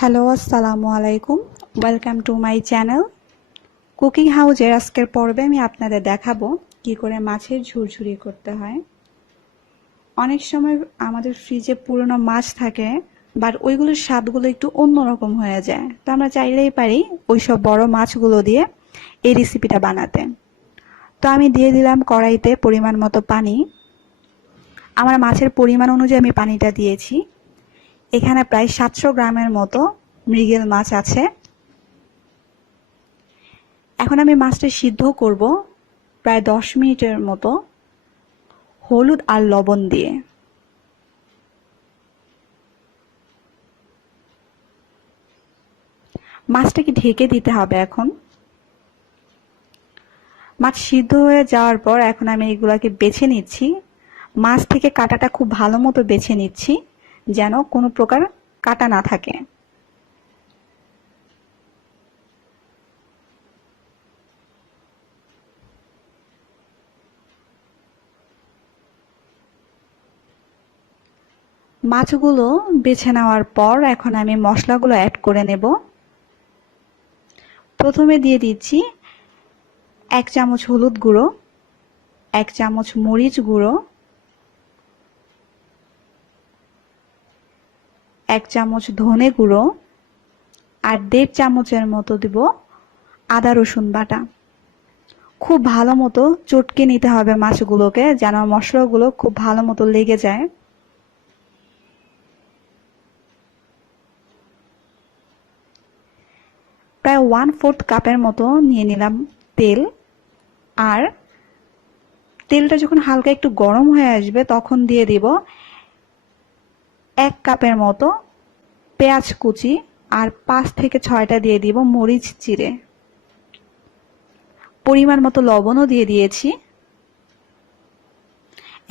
Hello, আসসালামু আলাইকুম। Welcome to my channel cooking হাউজের আজকের পর্বে আমি আপনাদের দেখাবো কি করে মাছের ঝুরঝুরি করতে হয়। অনেক সময় আমাদের ফ্রিজে পুরনো মাছ থাকে, বাট ওইগুলোর স্বাদগুলো একটু অন্যরকম হয়ে যায়। তো আমরা চাইলেই পারি ওইসব বড় মাছগুলো দিয়ে এই রেসিপিটা বানাতে। তো আমি দিয়ে দিলাম কড়াইতে পরিমাণ মতো পানি। আমার মাছের পরিমাণ অনুযায়ী আমি পানিটা দিয়েছি। এখানে প্রায় 700 গ্রামের মতো মৃগেল মাছ আছে। এখন আমি মাছটা সিদ্ধ করব প্রায় 10 মিনিটের মতো হলুদ আর লবণ দিয়ে। মাছটাকে ঢেকে দিতে হবে। এখন মাছ সিদ্ধ হয়ে যাওয়ার পর এখন আমি এগুলাকে বেছে নিচ্ছি। মাছ থেকে কাঁটাটা খুব ভালো মতো বেছে নিচ্ছি, যেন কোনো প্রকার কাঁটা না থাকে। মাছগুলো বেছে নেওয়ার পর এখন আমি মশলাগুলো অ্যাড করে নেব। প্রথমে দিয়ে দিচ্ছি 1 চামচ হলুদ গুঁড়ো, 1 চামচ মরিচ গুঁড়ো, 1 চামচ ধনে গুঁড়ো আর 1.5 চামচের মতো দিব আদা রসুন বাটা। খুব ভালো মতো চটকে নিতে হবে মাছগুলোকে, যেন মশলাগুলো খুব ভালো মতো লেগে যায়। প্রায় 1/4 কাপের মতো নিয়ে নিলাম তেল। আর তেলটা যখন হালকা একটু গরম হয়ে আসবে তখন দিয়ে দিব 1 কাপের মতো পেঁয়াজ কুচি আর 5 থেকে 6টা দিয়ে দিব মরিচ চিড়ে। পরিমাণ মতো লবণও দিয়ে দিয়েছি।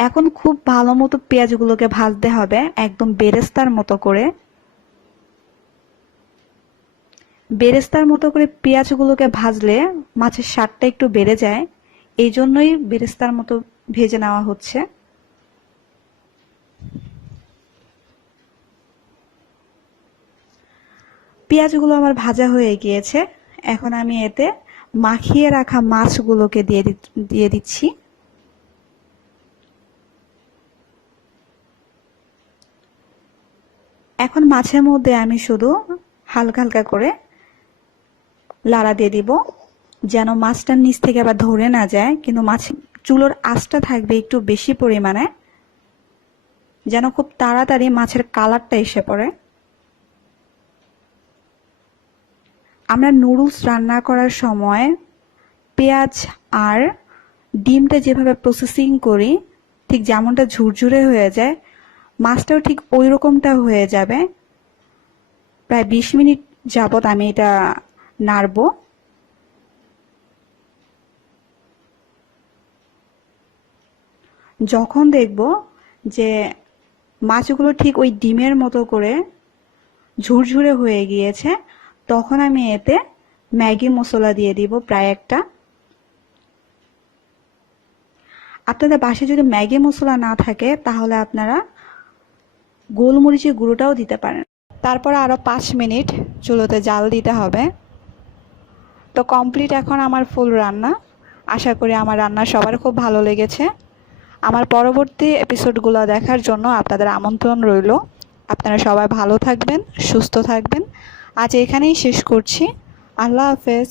এখন খুব ভালো মতো পেঁয়াজগুলোকে ভাজতে হবে, একদম বেরেস্তার মতো করে। বেরেস্তার মতো করে পেঁয়াজগুলোকে ভাজলে মাছের স্বাদটা একটু বেড়ে যায়, এই জন্যই বেরেস্তার মতো ভেজে নেওয়া হচ্ছে। পেঁয়াজগুলো আমার ভাজা হয়ে গিয়েছে। এখন আমি এতে মাখিয়ে রাখা মাছগুলোকে দিয়ে দিচ্ছি। এখন মাছের মধ্যে আমি শুধু হালকা হালকা করে লাড়া দিয়ে দিব, যেন মাছটার নিচ থেকে আবার ধরে না যায়। কিন্তু মাছ চুলোর আঁচটা থাকবে একটু বেশি পরিমাণে, যেন খুব তাড়াতাড়ি মাছের কালারটা এসে পড়ে। আমরা নুডলস রান্না করার সময় পেঁয়াজ আর ডিমটা যেভাবে প্রসেসিং করি, ঠিক যেমনটা ঝুরঝুরে হয়ে যায়, মাছটাও ঠিক ওই রকমটা হয়ে যাবে। প্রায় 20 মিনিট যাবত আমি এটা নাড়বো। যখন দেখব যে মাছগুলো ঠিক ওই ডিমের মতো করে ঝুরঝুরে হয়ে গিয়েছে, তখন আমি এতে ম্যাগি মশলা দিয়ে দিব প্রায় একটা। আপনাদের বাসায় যদি ম্যাগি মশলা না থাকে তাহলে আপনারা গোলমরিচের গুঁড়োটাও দিতে পারেন। তারপর আরও 5 মিনিট চুলোতে জাল দিতে হবে। তো কমপ্লিট এখন আমার ফুল রান্না। আশা করি আমার রান্না সবার খুব ভালো লেগেছে। আমার পরবর্তী এপিসোডগুলো দেখার জন্য আপনাদের আমন্ত্রণ রইল। আপনারা সবাই ভালো থাকবেন, সুস্থ থাকবেন। আজ এখানেই শেষ করছি। আল্লাহ হাফেজ।